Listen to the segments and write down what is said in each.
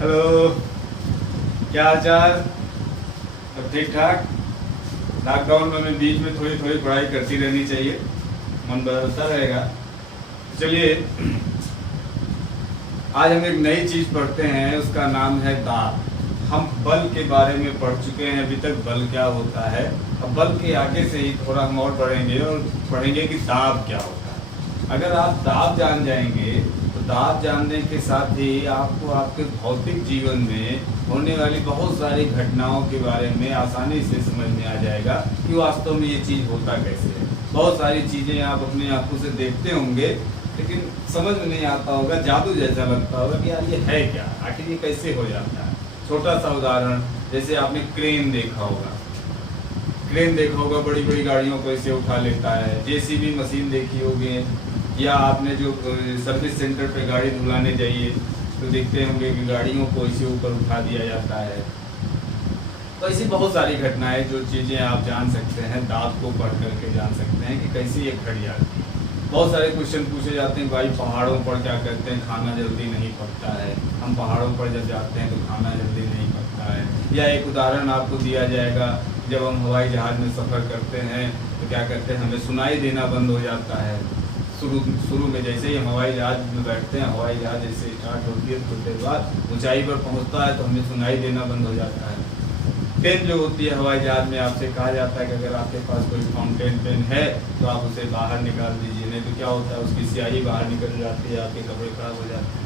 Hello, क्या हाल चाल? सब ठीक ठाक? लॉकडाउन में हमें बीच में थोड़ी थोड़ी पढ़ाई करती रहनी चाहिए, मन बदलता रहेगा। चलिए, आज हम एक नई चीज़ पढ़ते हैं, उसका नाम है दाब। हम बल के बारे में पढ़ चुके हैं अभी तक, बल क्या होता है। अब बल के आगे से ही थोड़ा हम और पढ़ेंगे और पढ़ेंगे कि दाब क्या होता है। अगर आप दाब जान जाएंगे तो दाब जानने के साथ ही आपको आपके भौतिक जीवन में होने वाली बहुत सारी घटनाओं के बारे में आसानी से समझ में आ जाएगा कि वास्तव में ये चीज़ होता कैसे है। बहुत सारी चीज़ें आप अपनी आंखों से देखते होंगे लेकिन समझ में नहीं आता होगा, जादू जैसा लगता होगा कि यार ये है क्या, आखिर ये कैसे हो जाता है। छोटा सा उदाहरण, जैसे आपने क्रेन देखा होगा। क्रेन देखा होगा, बड़ी बड़ी गाड़ियों को ऐसे उठा लेता है। जेसीबी मशीन देखी होगी, या आपने जो सर्विस सेंटर पे गाड़ी धुलाने जाइए तो देखते होंगे कि गाड़ियों को इसे ऊपर उठा दिया जाता है। तो ऐसी बहुत सारी घटनाएं, जो चीज़ें आप जान सकते हैं, दाब को पढ़ करके जान सकते हैं कि कैसे ये घट जाती है। बहुत सारे क्वेश्चन पूछे जाते हैं, भाई पहाड़ों पर क्या करते हैं, खाना जल्दी नहीं पकता है। हम पहाड़ों पर जब जाते हैं तो खाना जल्दी नहीं पकता है। या एक उदाहरण आपको दिया जाएगा, जब हम हवाई जहाज़ में सफ़र करते हैं तो क्या करते हैं, हमें सुनाई देना बंद हो जाता है। शुरू में जैसे ही हम हवाई जहाज़ में बैठते हैं, हवाई जहाज़ जैसे स्टार्ट होती है, थोड़ी देर बाद ऊंचाई पर पहुंचता है तो हमें सुनाई देना बंद हो जाता है। पेन जो होती है हवाई जहाज़ में, आपसे कहा जाता है कि अगर आपके पास कोई फाउंटेन पेन है तो आप उसे बाहर निकाल दीजिए, नहीं तो क्या होता है उसकी स्याही बाहर निकल जाती है, आपके कपड़े खराब हो जाते हैं।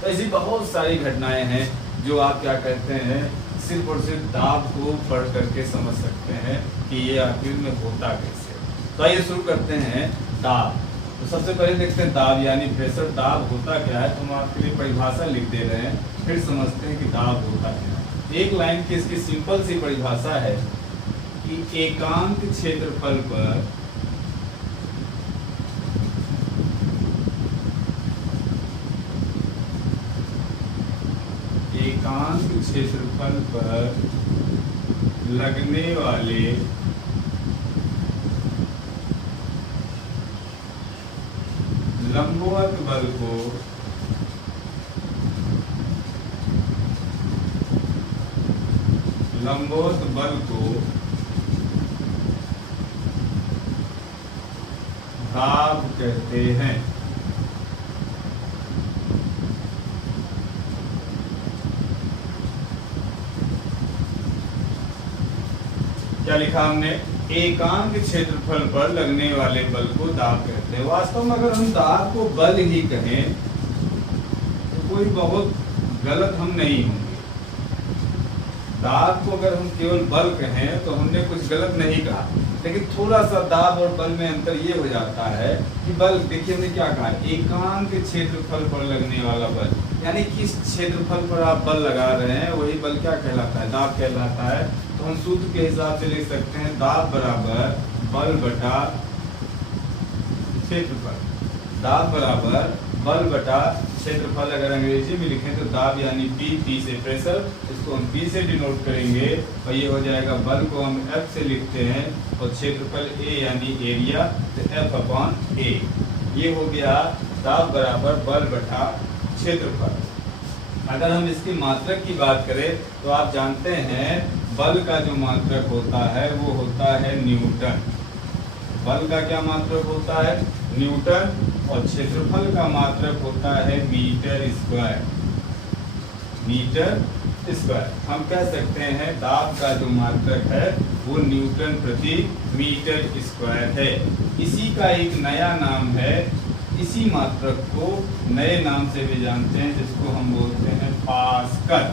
तो ऐसी बहुत सारी घटनाएँ हैं जो आप क्या कहते हैं, सिर्फ और सिर्फ दाब को पढ़ करके समझ सकते हैं कि ये आखिर में होता कैसे। तो आइए शुरू करते हैं दाब। तो सबसे पहले देखते हैं दाब यानी प्रेशर। दाब होता क्या है, तो हम आपके लिए परिभाषा लिख दे रहे हैं, फिर समझते हैं कि दाब होता क्या है। एक लाइन की इसकी सिंपल सी परिभाषा है कि एकांक क्षेत्रफल पर लगने वाले लंबवत बल को दाब कहते हैं। क्या लिखा हमने, एकांक क्षेत्रफल पर लगने वाले बल को दाब कहते हैं। वास्तव में अगर हम दाब को बल ही कहें तो कोई बहुत गलत हम नहीं होंगे। दाब को अगर हम केवल बल कहें तो हमने कुछ गलत नहीं कहा, लेकिन थोड़ा सा दाब और बल में अंतर ये हो जाता है कि बल, देखिए हमने क्या कहा, एकांक क्षेत्रफल पर लगने वाला बल, यानी किस क्षेत्रफल पर आप बल लगा रहे हैं वही बल क्या कहलाता है, दाब कहलाता है। तो हम सूत्र के हिसाब से लिख सकते हैं, दाब बराबर बल बटा क्षेत्रफल। दाब बराबर बल बटा क्षेत्रफल। अगर अंग्रेजी में लिखें तो दाब यानी पी से प्रेशर, इसको हम पी से डिनोट करेंगे और ये हो जाएगा, बल को हम एफ से लिखते हैं और क्षेत्रफल ए यानी एरिया, तो एफ अपॉन ए। ये हो गया दाब बराबर बल बटा क्षेत्रफल। अगर हम इसकी मात्रक की बात करें तो आप जानते हैं बल का जो मात्रक होता है वो होता है न्यूटन। बल का क्या मात्रक होता है, न्यूटन, और क्षेत्रफल का मात्रक होता है मीटर स्क्वायर। Metre square. हम कह सकते हैं दाब का जो मात्रक है वो न्यूटन प्रति मीटर स्क्वायर है। इसी का एक नया नाम है, इसी मात्रक को नए नाम से भी जानते हैं, जिसको हम बोलते हैं पास्कल।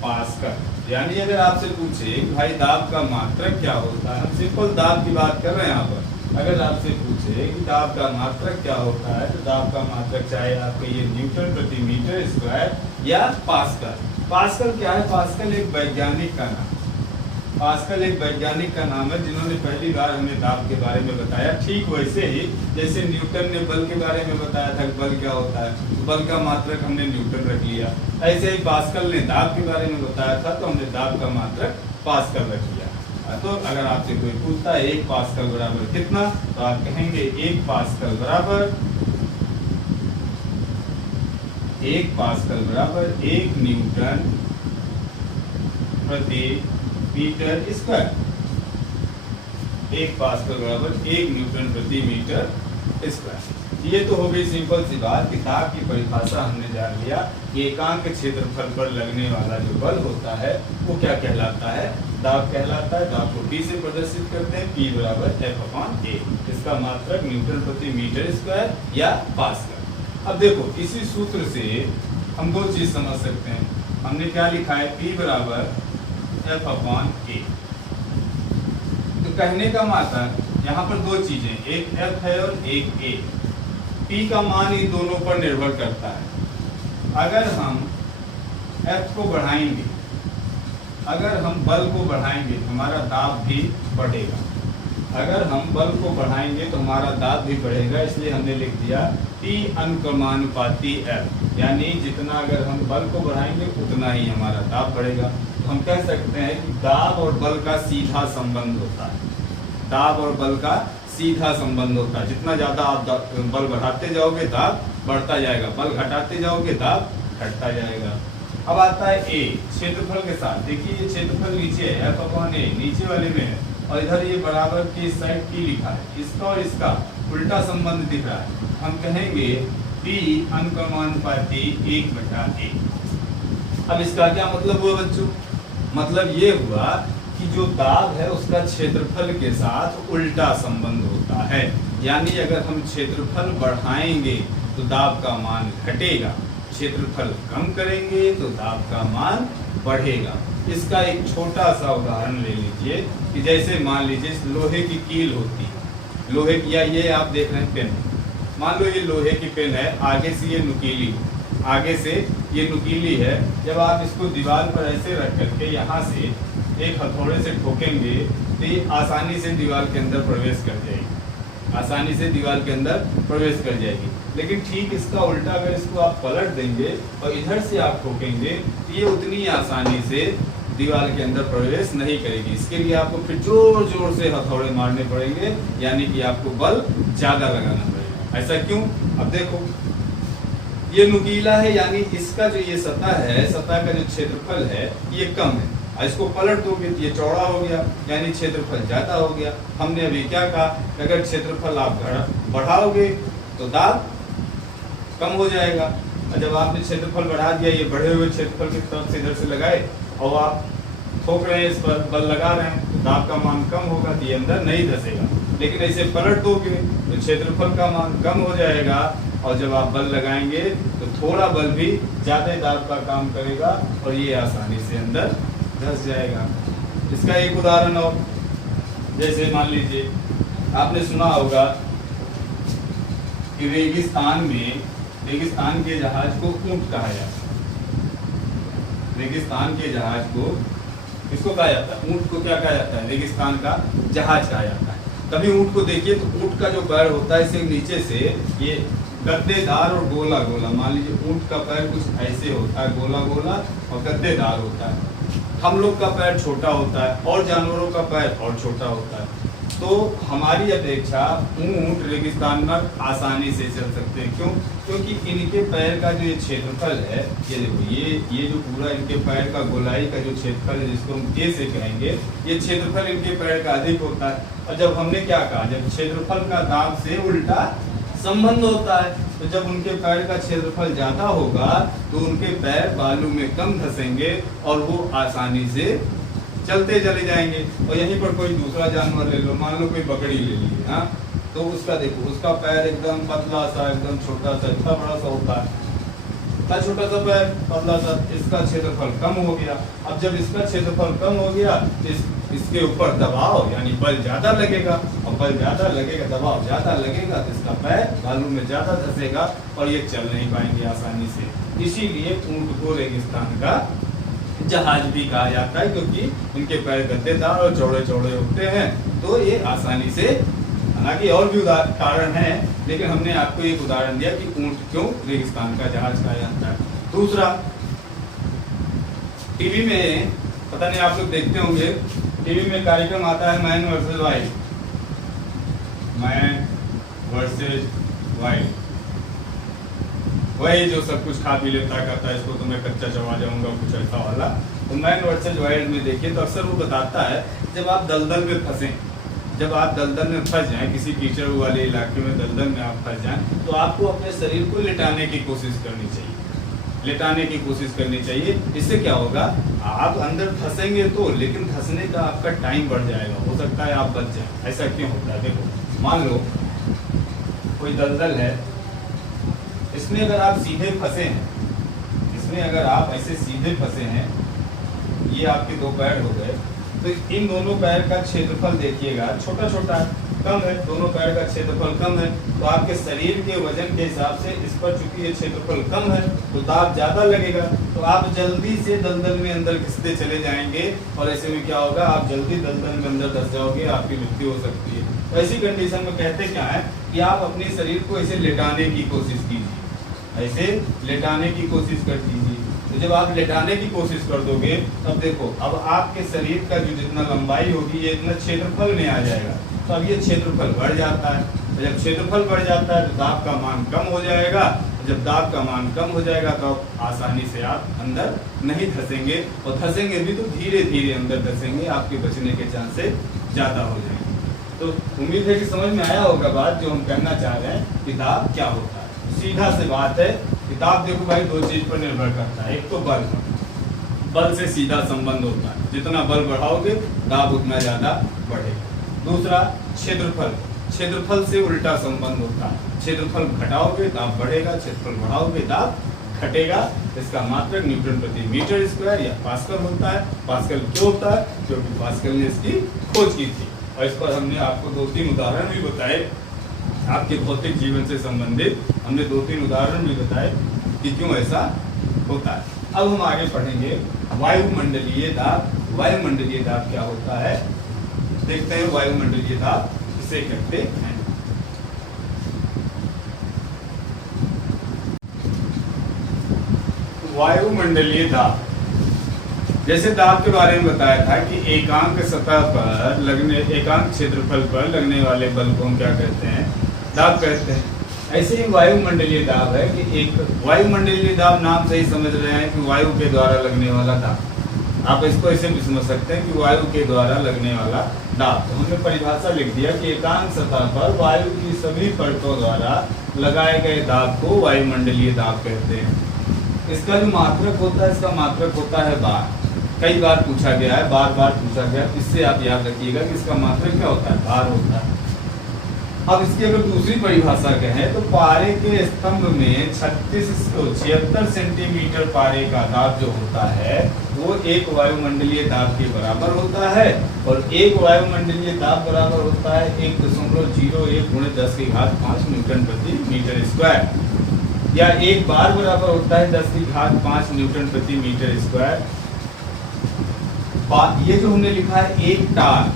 पास्कल यानी अगर आपसे पूछे भाई दाब का मात्रक क्या होता है, हम सिंपल दाब की बात कर रहे हैं यहाँ पर, अगर आपसे पूछे कि दाब का मात्रक क्या होता है तो दाब का मात्रक चाहे आपके ये न्यूटन प्रति मीटर स्क्वायर या पास्कल। पास्कल क्या है, पास्कल एक वैज्ञानिक का नाम, पास्कल एक वैज्ञानिक का नाम है जिन्होंने पहली बार हमें दाब के बारे में बताया। ठीक वैसे ही जैसे न्यूटन ने बल के बारे में बताया था बल क्या होता है, तो बल का मात्रक हमने न्यूटन रख लिया, ऐसे ही पास्कल ने दाब के बारे में बताया था तो हमने दाब का मात्रक पास्कल रख लिया। तो अगर आपसे कोई पूछता है 1 पास्कल बराबर कितना, तो आप कहेंगे 1 पास्कल बराबर 1 पास्कल बराबर 1 न्यूटन प्रति मीटर स्क्वायर। 1 पास्कल बराबर 1 न्यूटन प्रति मीटर स्क्वायर। ये तो हो गई सिंपल सी बात कि दाब की परिभाषा हमने जान लिया कि एकांक क्षेत्रफल पर लगने वाला जो बल होता है वो क्या कहलाता है, दाब कहलाता है। दाब को P से प्रदर्शित करते हैं, P बराबर F/A। इसका मात्रक न्यूटन प्रति मीटर स्क्वायर या पास्कल। अब देखो इसी सूत्र से हम दो चीज समझ सकते हैं। हमने क्या लिखा है, P बराबर F/A। तो कहने का मतलब यहाँ पर दो चीजें, एक F है और एक A। P का मान इन दोनों पर निर्भर करता है। अगर हम F को बढ़ाएंगे, अगर हम बल को बढ़ाएंगे तो हमारा दाब भी बढ़ेगा। अगर हम बल को बढ़ाएंगे तो हमारा दाब भी बढ़ेगा, इसलिए हमने लिख दिया P अनुक्रमानुपाती F, यानी जितना अगर हम बल को बढ़ाएंगे उतना ही हमारा दाब बढ़ेगा। तो हम कह सकते हैं कि दाब और बल का सीधा संबंध होता है। दाब और बल का सीधा संबंध होता है। जितना ज्यादा आप बल बढ़ाते जाओगे दाब बढ़ता जाएगा, बल घटाते जाओगे दाब घटता जाएगा। अब आता है A, क्षेत्रफल के साथ। देखिए ये क्षेत्रफल नीचे है, F/A नीचे वाले में है, और इधर ये बराबर की इस साइड P लिखा है। इसका और इसका उल्टा संबंध दिख रहा है। हम कहेंगे P अनुक्रमानुपाती 1/A। अब इसका क्या मतलब हुआ बच्चों? मतलब ये हुआ कि जो दाब है उसका क्षेत्रफल के साथ उल्टा संबंध होता है। यानी अगर हम क्षेत्रफल बढ़ाएंगे तो दाब का मान घटेगा, क्षेत्रफल कम करेंगे तो दाब का मान बढ़ेगा। इसका एक छोटा सा उदाहरण ले लीजिए कि जैसे मान लीजिए लोहे की कील होती है, लोहे की, या ये आप देख रहे हैं पेन, मान लो ये लोहे की पेन है, आगे से ये नुकीली, आगे से ये नुकीली है। जब आप इसको दीवार पर ऐसे रख करके यहाँ से एक हथौड़े से ठोकेंगे तो ये आसानी से दीवार के अंदर प्रवेश कर जाएगी, आसानी से दीवार के अंदर प्रवेश कर जाएगी। लेकिन ठीक इसका उल्टा अगर इसको आप पलट देंगे और इधर से आप ठोकेंगे तो ये उतनी आसानी से दीवार के अंदर प्रवेश नहीं करेगी। इसके लिए आपको फिर जोर जोर से हथौड़े मारने पड़ेंगे, यानी कि आपको बल ज्यादा लगाना पड़ेगा। ऐसा क्यों? अब देखो ये नुकीला है, यानी इसका जो ये सतह है, सतह का जो क्षेत्रफल है ये कम है। इसको पलट दोगे तो ये चौड़ा हो गया, यानी क्षेत्रफल ज्यादा हो गया। हमने अभी क्या कहा, अगर क्षेत्रफल आप बढ़ाओगे तो दाब कम हो जाएगा। और जब आपने क्षेत्रफल बढ़ा दिया, ये बढ़े हुए क्षेत्रफल की तरफ से इधर से लगाए और आप ठोक रहे हैं, इस पर बल लगा रहे हैं, तो दाब का मान कम होगा, तो ये अंदर नहीं धसेगा। लेकिन ऐसे पलट दोगे तो क्षेत्रफल का मान कम हो जाएगा, और जब आप बल लगाएंगे तो थोड़ा बल भी ज्यादा दाब का काम करेगा और ये आसानी से अंदर धस जाएगा। इसका एक उदाहरण और, जैसे मान लीजिए आपने सुना होगा कि रेगिस्तान में, रेगिस्तान के जहाज को ऊंट कहा जाता है। रेगिस्तान के जहाज को किसको कहा जाता है? ऊंट को क्या कहा जाता है? रेगिस्तान का जहाज कहा जाता है। कभी ऊंट को देखिए तो ऊंट का जो पैर होता है इसे नीचे से ये गद्देदार और गोला गोला, मान लीजिए ऊंट का पैर कुछ ऐसे होता है, गोला गोला और गद्देदार होता है। हम लोग का पैर छोटा होता है और जानवरों का पैर और छोटा होता है। तो हमारी अपेक्षा ऊंट रेगिस्तान में आसानी से चल सकते हैं। क्यों? क्योंकि इनके पैर का जो ये क्षेत्रफल है, ये देखो ये जो पूरा इनके पैर का गोलाई का जो क्षेत्रफल है, जिसको हम ए से कहेंगे, ये क्षेत्रफल इनके पैर का अधिक होता है। और जब हमने क्या कहा, जब क्षेत्रफल का दाब से उल्टा संबंध होता है, तो जब उनके पैर का क्षेत्रफल ज्यादा होगा तो उनके पैर बालू में कम धसेंगे और वो आसानी से चलते चले जाएंगे। और यहीं पर कोई दूसरा जानवर ले लो, मान लो कोई बकरी ले ली, हाँ, तो उसका देखो, उसका पैर एकदम पतला सा, एकदम छोटा सा, इतना बड़ा सा होता है, इतना छोटा सा पैर, पतला सा, इसका क्षेत्रफल कम हो गया। अब जब इसका क्षेत्रफल कम हो गया, इसके ऊपर दबाव यानी बल ज्यादा लगेगा, और बल ज्यादा लगेगा, दबाव ज्यादा लगेगा, तो इसका पैर बालू में ज्यादा धसेगा और ये चल नहीं पाएंगे आसानी से। इसीलिए ऊंट को रेगिस्तान का जहाज भी कहा जाता है, क्योंकि इनके पैर गद्देदार और चौड़े चौड़े होते हैं, तो ये आसानी से, हालांकि और भी कारण है, लेकिन हमने आपको एक उदाहरण दिया कि ऊंट क्यों रेगिस्तान का जहाज कहा जाता है। दूसरा, टीवी में, पता नहीं आप लोग देखते होंगे, टीवी में कार्यक्रम आता है man versus wild, man versus wild. वही जो सब कुछ खा पी लेता कहता है इसको तो मैं कच्चा चबा जाऊंगा, कुछ ऐसा वाला। तो मैन वर्सेस वाइल्ड में देखिए तो अक्सर वो बताता है जब आप दलदल में फंसे, जब आप दलदल में फंस जाएं, किसी कीचड़ वाले इलाके में दलदल में आप फंस जाएं, तो आपको अपने शरीर को लिटाने की कोशिश करनी चाहिए, लिटाने की कोशिश करनी चाहिए। इससे क्या होगा, आप अंदर फंसेंगे तो, लेकिन फंसने का आपका टाइम बढ़ जाएगा, हो सकता है आप बच जाए। ऐसा क्यों होता है? देखो मान लो कोई दलदल है, इसमें अगर आप सीधे फंसे हैं, इसमें अगर आप ऐसे सीधे फंसे हैं, ये आपके दो पैर हो गए, तो इन दोनों पैर का क्षेत्रफल देखिएगा छोटा छोटा कम है, दोनों पैर का क्षेत्रफल कम है, तो आपके शरीर के वजन के हिसाब से इस पर चूंकि ये क्षेत्रफल कम है तो दाब ज्यादा लगेगा, तो आप जल्दी से दलदल में अंदर घिसते चले जाएंगे और ऐसे में क्या होगा, आप जल्दी दलदल में अंदर धस जाओगे, आपकी मृत्यु हो सकती है। तो ऐसी कंडीशन में कहते क्या है कि आप अपने शरीर को ऐसे लेटाने की कोशिश कीजिए, ऐसे लेटाने की कोशिश कर दीजिए। तो जब आप लेटाने की कोशिश कर दोगे तब देखो अब आपके शरीर का जो जितना लंबाई होगी ये इतना क्षेत्रफल में आ जाएगा, तो अब ये क्षेत्रफल बढ़ जाता है, तो जब क्षेत्रफल बढ़ जाता है तो दाब का मान कम हो जाएगा, जब दाब का मान कम हो जाएगा तो आसानी से आप अंदर नहीं धसेंगे, और धसेंगे भी तो धीरे धीरे अंदर धसेंगे, आपके बचने के चांसेस ज़्यादा हो जाएंगे। तो उम्मीद है कि समझ में आया होगा बात जो हम कहना चाह रहे हैं कि दाब क्या होता है। सीधा से बात है कि दाब देखो भाई दो चीज पर निर्भर करता है, एक तो बल, बल से सीधा संबंध होता है, जितना बल बढ़ाओगे दाब उतना ज्यादा बढ़ेगा। दूसरा क्षेत्रफल, क्षेत्रफल से उल्टा संबंध होता है, क्षेत्रफल घटाओगे दाब बढ़ेगा, क्षेत्रफल बढ़ाओगे दाब घटेगा। इसका मात्रक न्यूटन प्रति मीटर स्क्वायर या पास्कल होता है। पास्कल क्यों होता है? क्योंकि पास्कल ने इसकी खोज की थी, और इस पर हमने आपको 2-3 उदाहरण भी बताए, आपके भौतिक जीवन से संबंधित हमने 2-3 उदाहरण भी बताए कि क्यों ऐसा होता है। अब हम आगे पढ़ेंगे वायुमंडलीय दाब। वायुमंडलीय दाब क्या होता है देखते हैं। वायुमंडलीय दाब किसे कहते हैं? वायुमंडलीय दाब, जैसे दाब के बारे में बताया था कि एकांक सतह पर लगने, एकांक क्षेत्रफल पर लगने वाले बल को हम क्या कहते हैं? दाब कहते हैं। ऐसे ही वायुमंडलीय दाब है कि एक वायुमंडलीय दाब नाम से ही समझ रहे हैं कि वायु के द्वारा लगने वाला दाब। आप इसको ऐसे भी समझ सकते हैं कि वायु के द्वारा लगने वाला दाब। तो हमने परिभाषा लिख दिया कि एकांक सतह पर वायु की सभी परतों द्वारा लगाए गए दाब को वायुमंडलीय दाब कहते हैं। इसका जो मात्रक होता है, इसका मात्रक होता है बार। कई बार पूछा गया है, बार बार पूछा गया, इससे आप याद रखिएगा कि इसका मात्रक क्या होता है? बार होता है। अब इसकी अगर दूसरी परिभाषा कहें तो पारे के स्तंभ में 76 सेंटीमीटर पारे का दाब जो होता है वो एक वायुमंडलीय दाब के बराबर होता है, और एक वायुमंडलीय दाब बराबर होता है 1.01 × 10⁵ न्यूटन प्रति मीटर स्क्वायर, या एक बार बराबर होता है 10⁵ न्यूटन प्रति मीटर स्क्वायर। ये जो हमने लिखा है एक टार,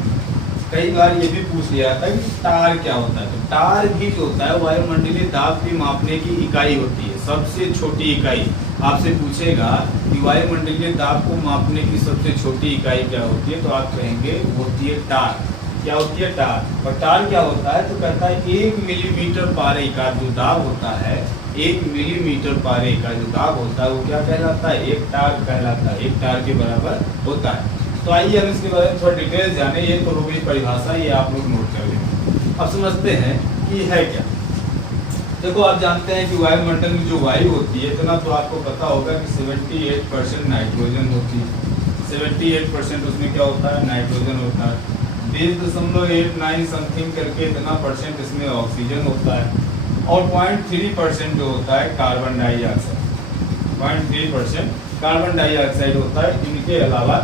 कई बार ये भी पूछ लिया था कि टार क्या होता है। तो टार भी जो होता है वायुमंडलीय दाब की मापने की इकाई होती है, सबसे छोटी इकाई। आपसे पूछेगा कि वायुमंडलीय दाब को मापने की सबसे छोटी इकाई क्या होती है, तो आप कहेंगे होती है टार। क्या होती है? टार। और टार क्या होता है? तो कहता है 1 मिलीमीटर पारे का जो दाब होता है, 1 मिलीमीटर पारे का जो दाब होता है वो क्या कहलाता है? एक टार कहलाता है, एक टार के बराबर होता है। तो आइए हम इसके बारे में थोड़ा डिटेल जाने। ये तो हो गई परिभाषा, ये आप लोग नोट कर लें। अब समझते हैं कि है क्या। देखो आप जानते हैं कि वायुमंडल में जो वायु होती है, इतना तो आपको पता होगा कि 78% नाइट्रोजन होती है। 78% उसमें क्या होता है? नाइट्रोजन होता है। 20.89 समथिंग करके इतना परसेंट इसमें ऑक्सीजन होता है, और 0.3% जो होता है कार्बन डाइऑक्साइड। 0.3% कार्बन डाइऑक्साइड होता है। इनके अलावा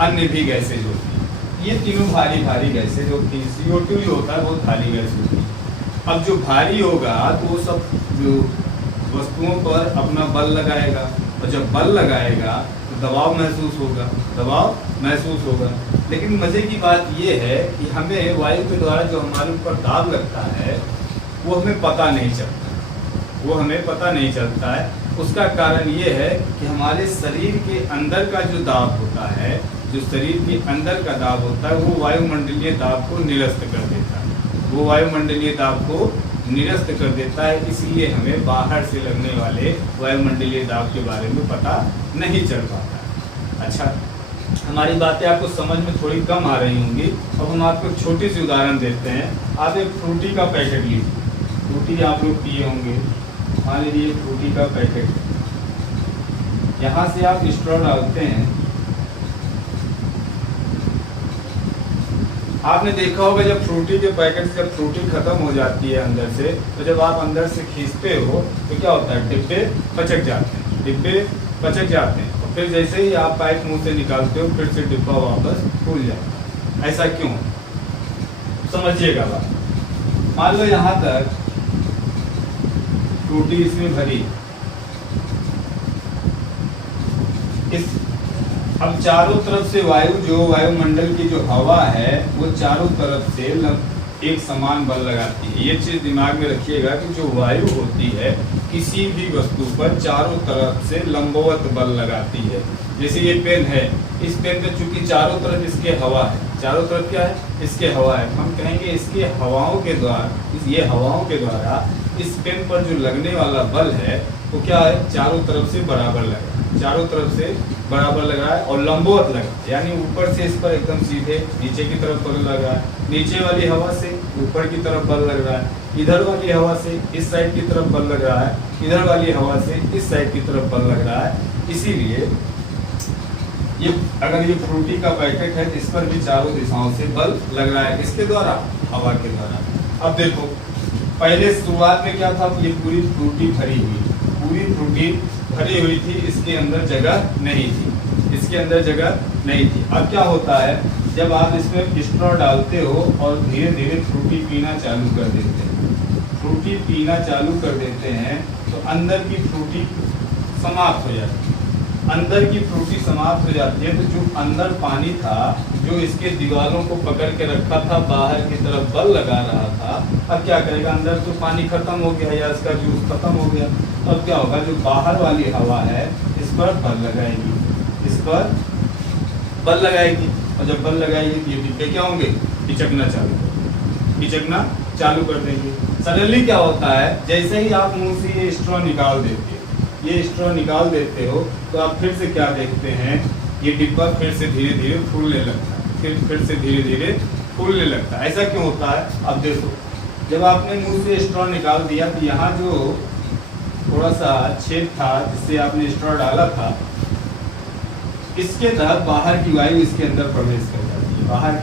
अन्य भी गैसेज होती है। ये तीनों भारी भारी गैसेज होती है। CO2 जो होता है बहुत भारी गैस होती है। अब जो भारी होगा तो वो सब जो वस्तुओं पर अपना बल लगाएगा, और जब बल लगाएगा तो दबाव महसूस होगा, दबाव महसूस होगा। लेकिन मजे की बात ये है कि हमें वायु के द्वारा जो हमारे ऊपर दाब लगता है वो हमें पता नहीं चलता, वो हमें पता नहीं चलता है। उसका कारण ये है कि हमारे शरीर के अंदर का जो दाब होता है, जो शरीर के अंदर का दाब होता है वो वायुमंडलीय दाब को निरस्त कर देता है, वो वायुमंडलीय दाब को निरस्त कर देता है, इसलिए हमें बाहर से लगने वाले वायुमंडलीय दाब के बारे में पता नहीं चल पाता। अच्छा, हमारी बातें आपको समझ में थोड़ी कम आ रही होंगी। अब हम आपको एक छोटी सी उदाहरण देते हैं। आप एक फ्रूटी का पैकेट लीजिए, फ्रूटी आप लोग पिए होंगे, मान लीजिए फ्रूटी का पैकेट, यहाँ से आप स्ट्रॉ डालते हैं। आपने देखा होगा जब फ्रूटी के पैकेट से जब फ्रूटी खत्म हो जाती है अंदर से, तो जब आप अंदर से खींचते हो तो क्या होता है, डिब्बे पचक जाते हैं, डिब्बे पचक जाते हैं, और फिर जैसे ही आप पाइप मुंह से निकालते हो फिर से डिब्बा वापस खुल जाता है। ऐसा क्यों? समझिएगा बात। मान लो यहाँ तक फ्रूटी इसमें भरी, इस अब चारों तरफ से वायु, जो वायुमंडल की जो हवा है वो चारों तरफ से एक समान बल लगाती है। ये चीज दिमाग में रखिएगा कि जो वायु होती है किसी भी वस्तु पर चारों तरफ से लंबवत बल लगाती है। जैसे ये पेन है, इस पेन पे चूंकि चारों तरफ इसके हवा है, चारों तरफ क्या है, इसके हवा है, हम कहेंगे इसके हवाओं के द्वारा, ये हवाओं के द्वारा इस पेन पर जो लगने वाला बल है वो क्या है, चारों तरफ से बराबर लग रहा है, चारों तरफ से बराबर लग रहा है और लंबवत लग रहा है, यानी ऊपर से इस पर एकदम सीधे नीचे की तरफ बल लग रहा है, नीचे वाली हवा से ऊपर की तरफ बल लग रहा है, इधर वाली हवा से इस साइड की तरफ बल लग रहा है, इधर वाली हवा से इस साइड की तरफ बल लग रहा है। इसीलिए ये अगर ये फ्रूटी का पैकेट है, इस पर भी चारों दिशाओं से बल लग रहा है, किसके द्वारा, हवा के द्वारा। अब देखो पहले शुरुआत में क्या था, ये पूरी फ्रूटी भरी हुई, पूरी फ्रूटी भरी हुई थी, इसके अंदर जगह नहीं थी, इसके अंदर जगह नहीं थी। अब क्या होता है, जब आप इसमें स्ट्रॉ डालते हो और धीरे धीरे फ्रूटी पीना चालू कर देते हैं, फ्रूटी पीना चालू कर देते हैं, तो अंदर की फ्रूटी समाप्त हो जाती है, अंदर की फ्रूटी समाप्त हो जाती है। तो जो अंदर पानी था, जो इसके दीवारों को पकड़ के रखा था, बाहर की तरफ बल लगा रहा था, अब क्या करेगा, अंदर तो पानी खत्म हो गया या इसका जूस खत्म हो गया, तो अब क्या होगा, जो बाहर वाली हवा है इस पर बल लगाएगी, इस पर बल लगाएगी, और जब बल लगाएगी तो ये डिब्बे क्या होंगे, पिचकना चालू कर देंगे। सडनली क्या होता है, जैसे ही आप मुंह से ये स्ट्रॉ निकाल देते हो, ये स्ट्रॉ निकाल देते हो, तो आप फिर से क्या देखते हैं, ये डिब्बा फिर से धीरे धीरे फूलने लगता है, फिर से धीरे धीरे फूलने लगता है। ऐसा क्यों होता है, अब देखो जब आपने मुंह से स्ट्रॉ निकाल दिया तो यहाँ जो थोड़ा सा छेद था जिससे आपने स्ट्रॉ डाला था, इसके तहत बाहर की वायु इसके अंदर प्रवेश कर जाती है, बाहर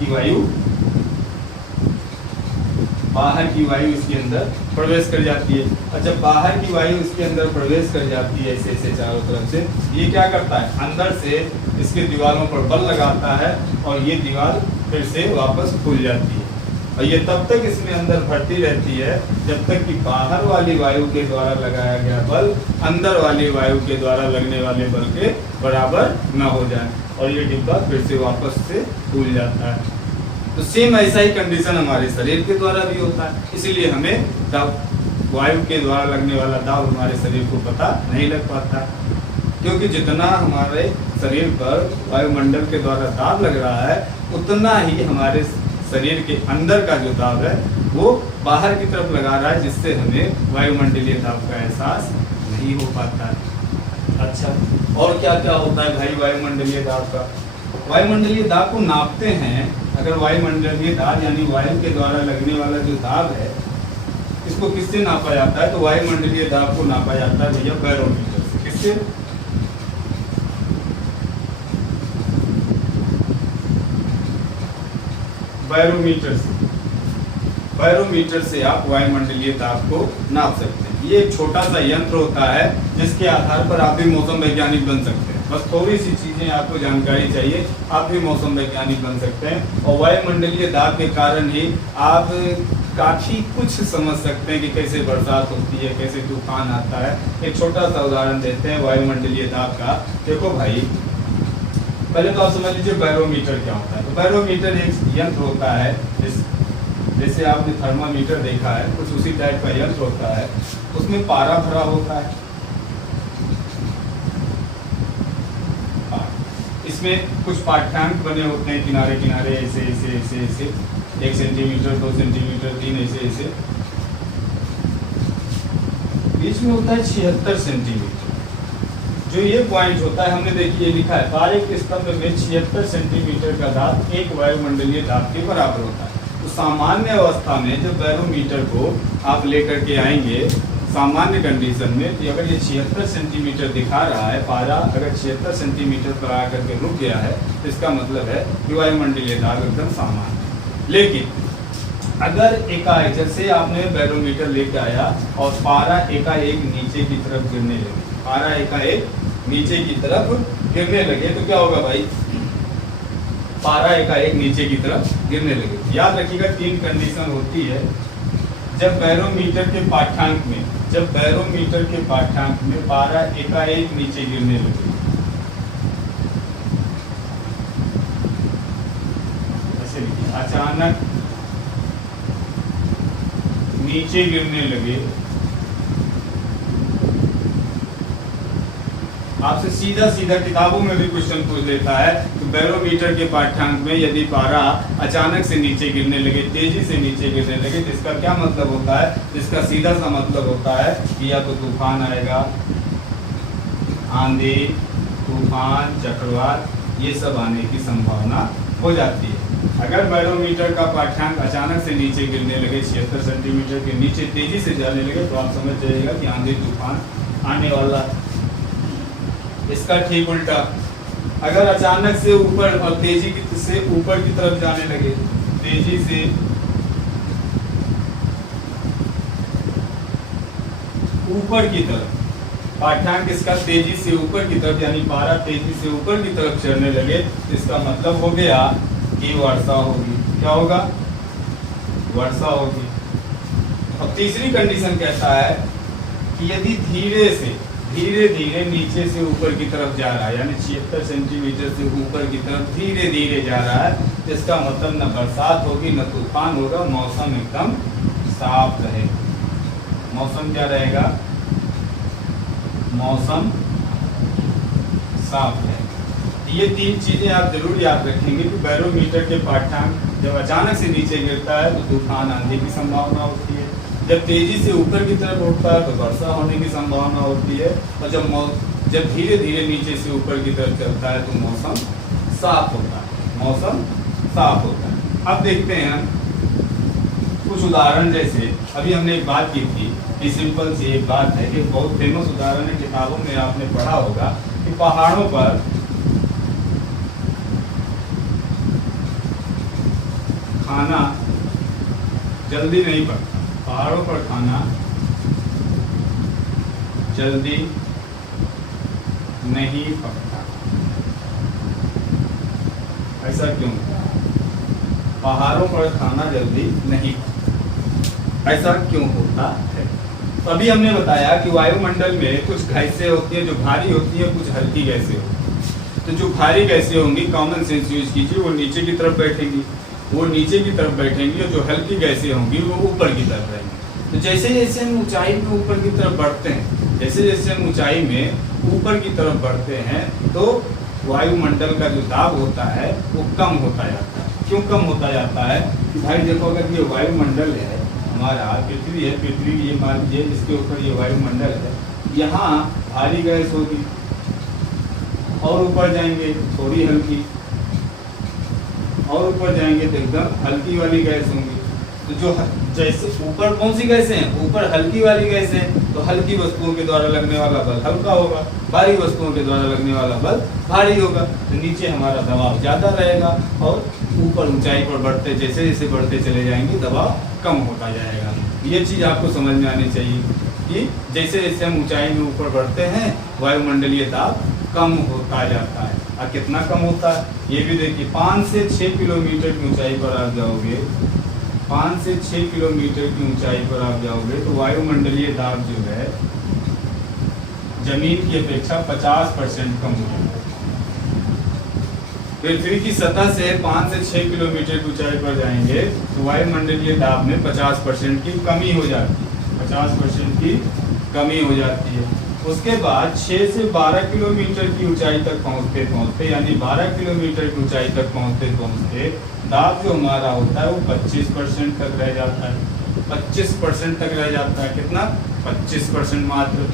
की वायु इसके अंदर प्रवेश कर जाती है। और जब बाहर की वायु इसके अंदर प्रवेश कर जाती है ऐसे ऐसे चारों तरफ से, ये क्या करता है, अंदर से इसके दीवारों पर बल लगाता है और ये दीवार फिर से वापस खुल जाती है, और ये तब तक इसमें अंदर भरती रहती है जब तक कि बाहर वाली वायु के द्वारा लगाया गया बल अंदर वाली वायु के द्वारा लगने वाले बल के बराबर न हो जाए, और ये डिब्बा फिर से वापस से खुल जाता है। तो सेम ऐसा ही कंडीशन हमारे शरीर के द्वारा भी होता है, इसीलिए हमें वायु के द्वारा लगने वाला दाब हमारे शरीर को पता नहीं लग पाता, क्योंकि जितना हमारे शरीर पर वायुमंडल के द्वारा दाब लग रहा है उतना ही हमारे शरीर के अंदर का जो दाब है वो बाहर की तरफ लगा रहा है, जिससे हमें वायुमंडलीय दाब का एहसास नहीं हो पाता है। अच्छा, और क्या क्या होता है भाई वायुमंडलीय दाब का, वायुमंडलीय दाब को नापते हैं। अगर वायुमंडलीय दाब यानी वायु के द्वारा लगने वाला जो दाब है, इसको किससे नापा जाता है, तो वायुमंडलीय दाब को नापा जाता है भैया बैरोमीटर से। किससे, बैरोमीटर से। बैरोमीटर से आप वायुमंडलीय दाब को नाप सकते हैं। ये एक छोटा सा यंत्र होता है जिसके आधार पर आप भी मौसम वैज्ञानिक बन सकते हैं। बस थोड़ी सी चीजें आपको जानकारी चाहिए, आप भी मौसम वैज्ञानिक बन सकते हैं, और वायुमंडलीय दाब के कारण ही आप काफी कुछ समझ सकते हैं कि कैसे बरसात होती है, कैसे तूफान आता है। एक छोटा सा उदाहरण देते हैं वायुमंडलीय दाब का। देखो भाई, पहले तो आप समझ लीजिए बैरोमीटर क्या होता है। तो बैरोमीटर एक यंत्र होता है, जैसे आपने थर्मामीटर देखा है, कुछ उसी टाइप का यंत्र होता है। उसमें पारा भरा होता है, इसमें कुछ पाठ्यांक बने होते हैं किनारे किनारे, ऐसे ऐसे ऐसे ऐसे 1 सेंटीमीटर 2 सेंटीमीटर 3 ऐसे ऐसे। बीच में होता है 76 सेंटीमीटर। जो ये पॉइंट होता है, हमने देखिए ये लिखा है, पारे के स्तंभ में 76 सेंटीमीटर का दाब एक वायुमंडलीय दाब के बराबर होता है। तो सामान्य अवस्था में जब बैरोमीटर को आप लेकर के आएंगे सामान्य कंडीशन में, तो अगर ये 76 सेंटीमीटर दिखा रहा है, पारा अगर 76 सेंटीमीटर पर आकर के रुक गया है, तो इसका मतलब है कि वायुमंडलीय दाब एकदम सामान्य है। लेकिन अगर एकाएक, जैसे आपने बैरोमीटर लेके आया और पारा एकाएक नीचे की तरफ गिरने लगे, पारा एकाएक नीचे की तरफ गिरने लगे, तो क्या होगा भाई? पारा एकाएक नीचे की तरफ गिरने लगे। याद रखिएगा 3 कंडीशन होती है जब बैरोमीटर के पाठ्यांक में, जब बैरोमीटर के पाठ्यांक में पारा एकाएक नीचे गिरने लगे, ऐसे लिखिए, अचानक नीचे गिरने लगे। आपसे सीधा सीधा किताबों में भी क्वेश्चन पूछ लेता है कि बैरोमीटर के पाठ्यांक में यदि पारा अचानक से नीचे गिरने लगे, तेजी से नीचे गिरने लगे, तो इसका क्या मतलब होता है? इसका सीधा सा मतलब होता है कि या तो तूफान आएगा, आंधी, तूफान, चक्रवात, ये सब आने की संभावना हो जाती है। अगर बैरोमीटर का पाठ्यांक अचानक से नीचे गिरने लगे, 76 सेंटीमीटर के नीचे तेजी से जाने लगे, तो आप समझ जाइएगा कि आंधी तूफान आने वाला। इसका ठीक उल्टा, अगर अचानक से ऊपर और तेजी से ऊपर की तरफ जाने लगे, तेजी से ऊपर की तरफ, पाठ्यांक इसका तेजी से ऊपर की तरफ, यानी पारा तेजी से ऊपर की तरफ चढ़ने लगे, इसका मतलब हो गया कि वर्षा होगी। क्या होगा? वर्षा होगी। अब तीसरी कंडीशन कहता है कि यदि धीरे धीरे नीचे से ऊपर की तरफ जा रहा है, यानी 76 सेंटीमीटर से ऊपर की तरफ धीरे धीरे जा रहा है, तो इसका मतलब न बरसात होगी न तूफान होगा, मौसम एकदम साफ रहेगा। मौसम क्या रहेगा? मौसम साफ रहेगा। ये 3 चीजें आप जरूर याद रखेंगे कि बैरोमीटर के पाठ्यांक जब अचानक से नीचे गिरता है तो तूफान आंधी की संभावना होती है, जब तेजी से ऊपर की तरफ उठता है तो वर्षा होने की संभावना होती है, और जब धीरे धीरे नीचे से ऊपर की तरफ चलता है तो मौसम साफ होता है। मौसम साफ होता है। अब देखते हैं कुछ उदाहरण। जैसे अभी हमने एक बात की थी कि सिंपल सी एक बात है कि बहुत फेमस उदाहरण है, किताबों में आपने पढ़ा होगा कि पहाड़ों पर खाना जल्दी नहीं पकता, पहाड़ों पर खाना जल्दी नहीं पकता। ऐसा क्यों? पहाड़ों पर खाना जल्दी नहीं पकता, ऐसा क्यों होता है? तो अभी हमने बताया कि वायुमंडल में कुछ गैसें होती हैं जो भारी होती है, कुछ हल्की गैसें होती हैं। तो जो भारी गैसें होंगी, कॉमन सेंस यूज कीजिए, वो नीचे की तरफ बैठेंगी, वो नीचे की तरफ बैठेंगी, और जो हल्की गैसें होंगी वो ऊपर की तरफ रहेंगी। तो जैसे जैसे हम ऊंचाई में ऊपर की तरफ बढ़ते हैं, जैसे जैसे हम ऊंचाई में ऊपर की तरफ बढ़ते हैं, तो वायुमंडल का जो दाब होता है वो कम होता जाता है। क्यों कम होता जाता है? कि भाई देखो, अगर ये वायुमंडल है, हमारा पृथ्वी है, पृथ्वी ये मान लीजिए इसके ऊपर ये वायुमंडल है, यहाँ भारी गैस होगी, और ऊपर जाएंगे थोड़ी हल्की, और ऊपर जाएंगे तो एकदम हल्की वाली गैस होंगी। तो जो जैसे ऊपर कौन सी गैसें हैं? ऊपर हल्की वाली गैसें हैं, तो हल्की वस्तुओं के द्वारा लगने वाला बल हल्का होगा, भारी वस्तुओं के द्वारा लगने वाला बल भारी होगा। तो नीचे हमारा दबाव ज़्यादा रहेगा, और ऊपर ऊंचाई पर बढ़ते जैसे जैसे बढ़ते चले जाएंगे दबाव कम होता जाएगा। ये चीज़ आपको समझ में आनी चाहिए कि जैसे जैसे हम ऊंचाई में ऊपर बढ़ते हैं, वायुमंडलीय दाब कम होता जाता है। और कितना कम होता है ये भी देखिए, 5 से 6 किलोमीटर की ऊंचाई पर आप जाओगे, 5 से 6 किलोमीटर की ऊंचाई पर आप जाओगे तो वायुमंडलीय दाब जो है जमीन की अपेक्षा 50% कम हो जाएगा। पृथ्वी की सतह से 5 से 6 किलोमीटर की ऊंचाई पर जाएंगे तो वायुमंडलीय दाब में 50% की कमी हो जाती है, 50% की कमी हो जाती है। उसके बाद 6 से 12 किलोमीटर की ऊंचाई तक पहुंचते पहुंचते, यानी 12 किलोमीटर की ऊंचाई तक पहुंचते पहुंचते दाब जो हमारा होता है वो 25% तक रह जाता है, 25% तक रह जाता है। कितना? 25% मात्र।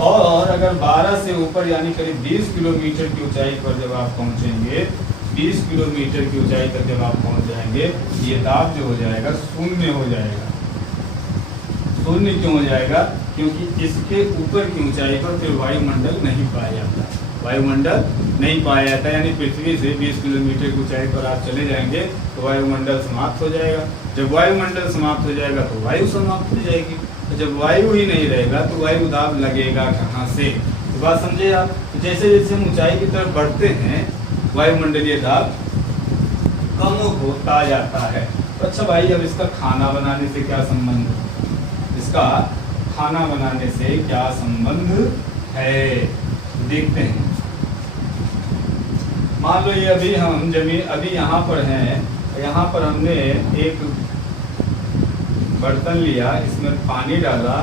और अगर 12 से ऊपर यानी करीब 20 किलोमीटर की ऊंचाई पर जब आप पहुंचेंगे, 20 किलोमीटर की ऊंचाई तक जब आप पहुंच जाएंगे, ये दाब जो हो जाएगा शून्य हो जाएगा। शून्य क्यों हो जाएगा? क्योंकि इसके ऊपर की ऊंचाई पर फिर वायुमंडल नहीं पाया जाता, वायुमंडल नहीं पाया जाता। यानी पृथ्वी से 20 किलोमीटर की ऊंचाई पर आप चले जाएंगे तो वायुमंडल समाप्त हो जाएगा। जब वायुमंडल समाप्त हो जाएगा तो वायु समाप्त हो जाएगी। तो जब वायु ही नहीं रहेगा तो वायु दाब लगेगा कहाँ से? तो बात समझे आप? तो जैसे जैसे हम ऊंचाई की तरफ बढ़ते हैं वायुमंडलीय दाब कम होता जाता है। तो अच्छा भाई, अब इसका खाना बनाने से क्या संबंध है? इसका खाना बनाने से क्या संबंध है देखते हैं। मान लो ये अभी हम जमीन अभी यहाँ पर हैं, यहाँ पर हमने एक बर्तन लिया, इसमें पानी डाला,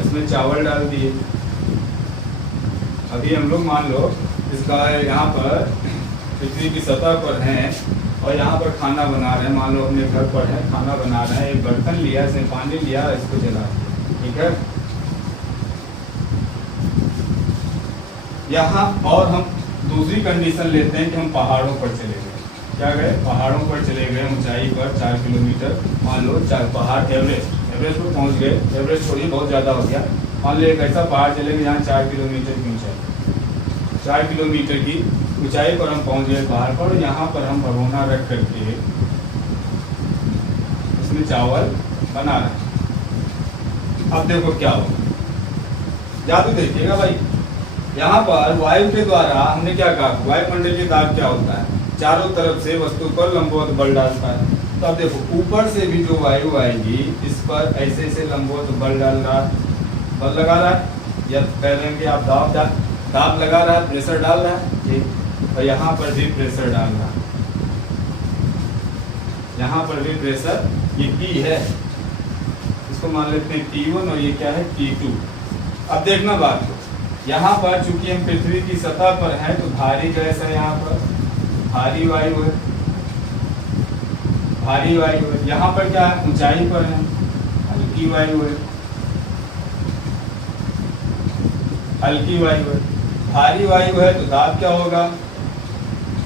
इसमें चावल डाल दिए। अभी हम लोग मान लो इसका यहाँ पर पृथ्वी की सतह पर हैं और यहाँ पर खाना बना रहे हैं। मान लो अपने घर पर है, खाना बना रहे हैं, एक बर्तन लिया, इसमें पानी लिया, इसको जला दिया, ठीक है। यहाँ और हम दूसरी कंडीशन लेते हैं कि हम पहाड़ों पर चले गए। क्या गए? पहाड़ों पर चले गए, ऊंचाई पर 4 किलोमीटर, मान लो 4 पहाड़, एवरेस्ट पर पहुँच गए। एवरेस्ट छोड़िए, बहुत ज़्यादा हो गया। मान लो एक ऐसा पहाड़ चले गए जहाँ 4 किलोमीटर की ऊंचाई, 4 किलोमीटर की ऊंचाई पर हम पहुंच गए पहाड़ पर। यहाँ पर हम भगोना रख करके इसमें चावल बना रहे हैं। अब देखो क्या होगा, जादू देखिएगा भाई। यहाँ पर वायु के द्वारा हमने क्या कहा, वायुमंडलीय दाब क्या होता है? चारों तरफ से वस्तु पर लंबवत बल डालता है। तो अब देखो ऊपर से भी जो वायु आएगी इस पर ऐसे ऐसे लंबवत बल डाल रहा है, बल लगा रहा है, या कह रहे हैं कि आप दाब लगा रहा है, प्रेशर डाल रहा है, ठीक। और यहाँ पर भी प्रेशर डाल रहा है, यहाँ पर भी प्रेशर, ये P है, इसको मान लेते हैं P1 और ये क्या है P2। अब देखना बात को, यहाँ पर चूंकि हम पृथ्वी की सतह पर हैं तो भारी गैस है, यहाँ पर भारी वायु है, भारी वायु है। यहाँ पर क्या है, ऊंचाई पर है, हल्की वायु है, हल्की वायु है। भारी वायु है तो दाब क्या होगा?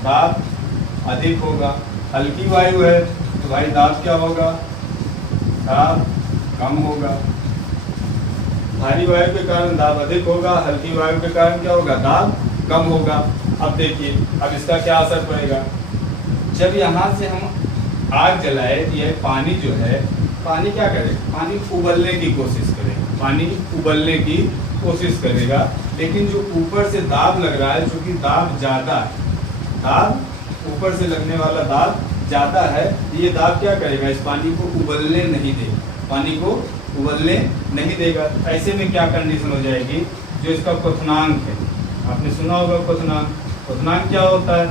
दाब अधिक होगा। हल्की वायु है तो भाई दाब क्या होगा? दाब कम होगा। भारी वायु के कारण दाब अधिक होगा, हल्की वायु के कारण क्या होगा? दाब कम होगा। अब देखिए, अब इसका क्या असर पड़ेगा? जब यहाँ से हम आग जलाए, यह पानी जो है, पानी क्या करेगा? पानी उबलने की कोशिश करेगा, पानी उबलने की कोशिश करेगा। लेकिन जो ऊपर से दाब लग रहा है, चूंकि दाब ज़्यादा है, दाब ऊपर से लगने वाला दाब ज़्यादा है, ये दाब क्या करेगा? इस पानी को उबलने नहीं देगा, पानी को उबलने नहीं देगा। ऐसे में क्या कंडीशन हो जाएगी? जो इसका क्वथनांक है, आपने सुना होगा क्वथनांक। क्वथनांक क्या होता है?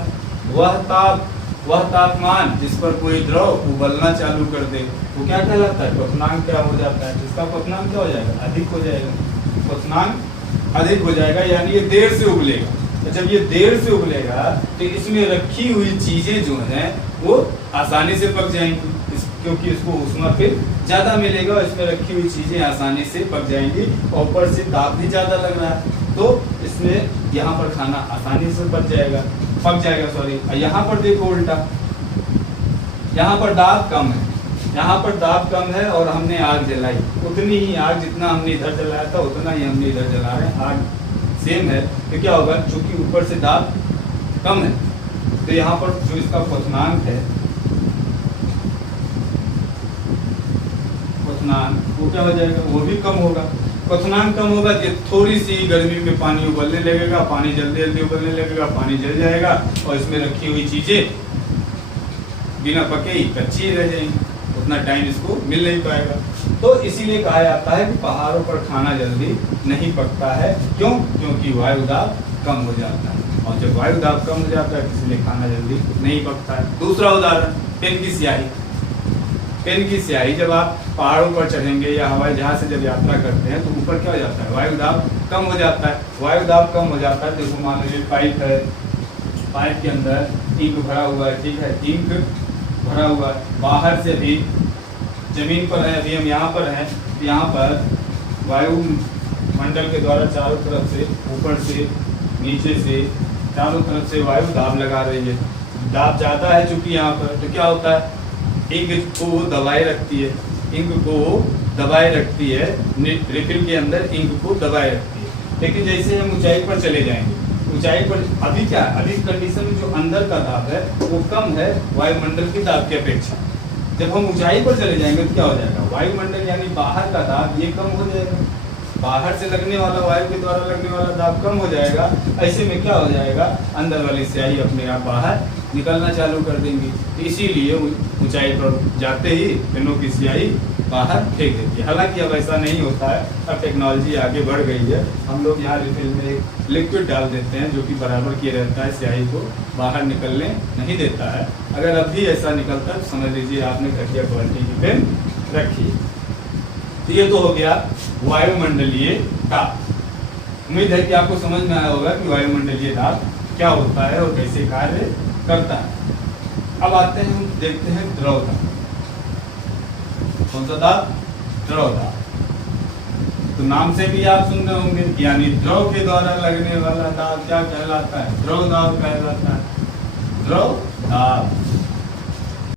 वह तापमान जिस पर कोई द्रव उबलना चालू कर दे, वो क्या कहलाता है? क्वथनांक क्या हो जाता है? इसका क्वथनांक क्या हो जाएगा? अधिक हो जाएगा, क्वथनांक अधिक हो जाएगा, यानी ये देर से उबलेगा। तो जब ये देर से उबलेगा तो इसमें रखी हुई चीजें जो हैं वो आसानी से पक जाएंगी, क्योंकि इसको ऊष्मा फिर ज़्यादा मिलेगा, इसमें रखी हुई चीज़ें आसानी से पक जाएंगी। और ऊपर से दाब भी ज़्यादा लग रहा है तो इसमें यहाँ पर खाना आसानी से पक जाएगा, सॉरी। यहाँ पर देखो उल्टा, यहाँ पर दाब कम है, यहाँ पर दाब कम है और हमने आग जलाई, उतनी ही आग जितना हमने इधर जलाया था उतना ही हमने इधर जला रहे हैं, आग सेम है। तो क्या होगा? चूंकि ऊपर से दाब कम है तो यहाँ पर जो इसका क्वथनांक है, वो क्या हो जाएगा? वो भी कम होगा। क्वथनांक कम होगा कि थोड़ी सी गर्मी में पानी उबलने लगेगा, पानी जल्दी जल्दी उबलने लगेगा, पानी जल जाएगा और इसमें रखी हुई चीजें बिना पके ही कच्ची रह जाएंगी, उतना टाइम इसको मिल नहीं पाएगा। तो इसीलिए कहा जाता है कि पहाड़ों पर खाना जल्दी नहीं पकता है। क्यों? क्योंकि वायु दाब कम हो जाता है, और जब वायु दाब कम हो जाता है इसलिए खाना जल्दी नहीं पकता है। दूसरा उदाहरण, पेन की स्याही। पेन की स्याही जब आप पहाड़ों पर चढ़ेंगे या हवाई जहाज से जब यात्रा करते हैं तो ऊपर क्या हो जाता है? वायु दाब कम हो जाता है, वायु दाब कम हो जाता है। देखो मान लीजिए पाइप है, पाइप के अंदर इंक भरा हुआ है, ठीक है, इंक भरा हुआ है, बाहर से भी जमीन पर है, अभी हम यहाँ पर हैं, यहाँ पर वायुमंडल के द्वारा चारों तरफ से, ऊपर से, नीचे से, चारों तरफ से वायु दाब लगा रही है। दाब ज़्यादा है चूंकि यहाँ पर, तो क्या होता है, इंक को वो दबाए रखती है, इंक को दबाए रखती है, रिफिल के अंदर इंक को दबाए रखती है। लेकिन जैसे हम ऊंचाई पर चले जाएंगे, ऊंचाई पर अभी क्या, अभी कंडीशन में जो अंदर का दाब है वो कम है वायुमंडल की दाब की अपेक्षा। जब हम ऊंचाई पर चले जाएंगे तो क्या हो जाएगा, वायुमंडल यानी बाहर का दाब ये कम हो जाएगा, बाहर से लगने वाला, वायु के द्वारा लगने वाला दाब कम हो जाएगा। ऐसे में क्या हो जाएगा, अंदर वाली स्याही अपने आप बाहर निकलना चालू कर देंगी। इसीलिए ऊंचाई पर जाते ही पेनों की स्याही बाहर फेंक देती है। हालांकि अब ऐसा नहीं होता है, अब टेक्नोलॉजी आगे बढ़ गई है। हम लोग यहाँ रिफिल में एक लिक्विड डाल देते हैं जो कि बराबर किए रहता है, स्याही को बाहर निकलने नहीं देता है। अगर अब भी ऐसा निकलता है तो समझ लीजिए आपने घटिया क्वालिटी की पेन रखी है। तो ये तो हो गया वायुमंडलीय दाब। उम्मीद है कि आपको समझ में आया होगा कि वायुमंडलीय दाब क्या होता है और कैसे कार्य करता है। अब आते हैं, हम देखते हैं द्रव दाब। कौन सा दाब, द्रव दाब। तो नाम से भी आप सुन रहे होंगे, यानी द्रव के द्वारा लगने वाला दाब क्या कहलाता है, द्रव दाब कहलाता है। द्रव दाब